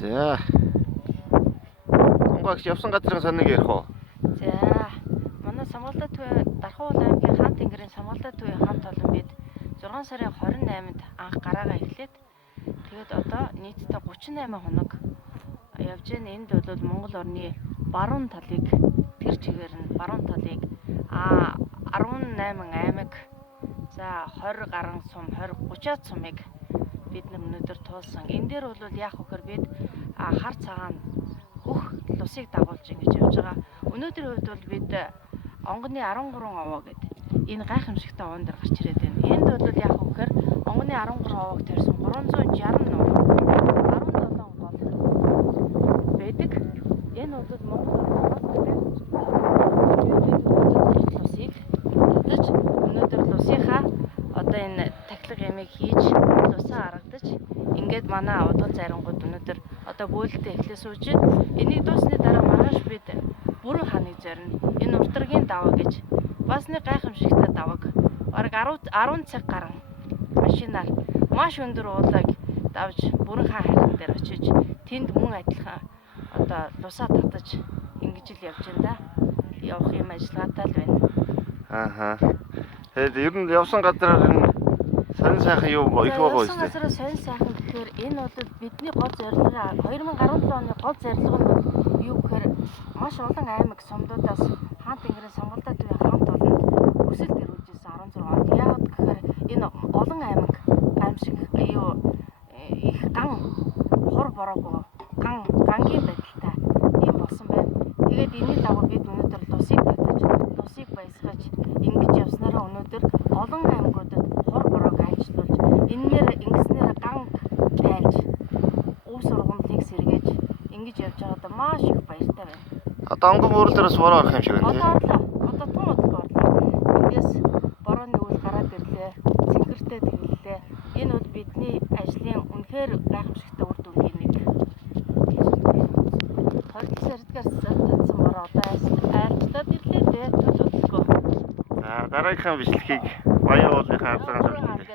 За. Тунгаагч явсан газрын сониг ярих уу? За. Манай Самгалдаа төвийн Дархан уул аймгийн Хаан тэнгэрийн Самгалдаа төвийн хамт олон бид 6 сарын 28-нд анх гараагаа эхлээд тэгээд одоо нийтдээ 38 хоног явж байна. Энд бол Монгол орны баруун талыг тэр чигээр нь баруун талыг 18 аймаг за 20 гаруй сум 30-аад сумыг бид өнөөдөр туулсан. Энэ дээр бол яах вөхөр бид хар цагаан хөх лусыг дагуулж ингэж явж байгаа. Өнөөдрийн үед бол бид онгоны 13 овоо гэдэг энэ гайхамшигтай овоон дээр гарч ирээд байна. Энд бол яах вөхөр онгоны 13 овоог тарьсан 360 нур 17 гол байдаг. Энэ бол Монгол лусыг дэж өнөөдөр лусынхаа одоо энэ тахилга ямиг хийж лусаа харагдаж ингээд манай удал зарингууд өнөөдөр одоо бөөлөлтөд эхлээ сууж байна. Энийг дуусны дараа маргааш бид бүрэн ханыг зорино. Энэ уртрагийн даваа гэж бас нэг гайхамшигтай даваг. Бараг 10 цаг гарan машинаар маш өндөр уулаг давж бүрэн хаан хайхан дээр очиж тэнд мөн адилхан одоо лусаа татаж ингэж л явж байна да. Явах юм ажиллагаатай л байна. Тэгээд ер нь явсан газраар энэ сонин сайхан юу их байгаа юм. Газраа сонин сайхан гэхээр энэ бол бидний гол зорилго 2017 оны гол зорилго нь юу гэхээр маш олон аймаг сумдуудаас Хаан тэнгэрийн Самгалдаа төвийн хамт олонд өсөлт ирүүлжсэн 16 онд. Яагаад гэхээр энэ олон аимшиг их ган хур бороогүй гангийн байдалтай юм болсон байна. Тэгээд энэний дагуу бид өнөөдөр лусыг татаж, лусыг баясгаж ингэж явснараа өнөөдөр олон аймагуудад хур бороог айлчлуулж, ингэснээр ган тайлж, өв сургамлыг сэргээж ингэж явж байгаадаа маш их баяртай байна. Одоо онгон мөрлөөс бороо орох юм шиг байна тий. Одоо тун удалгүй орлоо. Эндээс борооны үйл гараад ирлээ. Цэнхэртэй тэглэлээ. Энэ бол бидний ажлын үнэхээр гайхамшигтай үр дүнгийн нэг. Хоёрдугаар сардгаас татсан бороо одоо айлчлаад ирлээ дээ. Тун удалгүй. За дараагийнхаа бичлэгийг баян уулынхаа арзан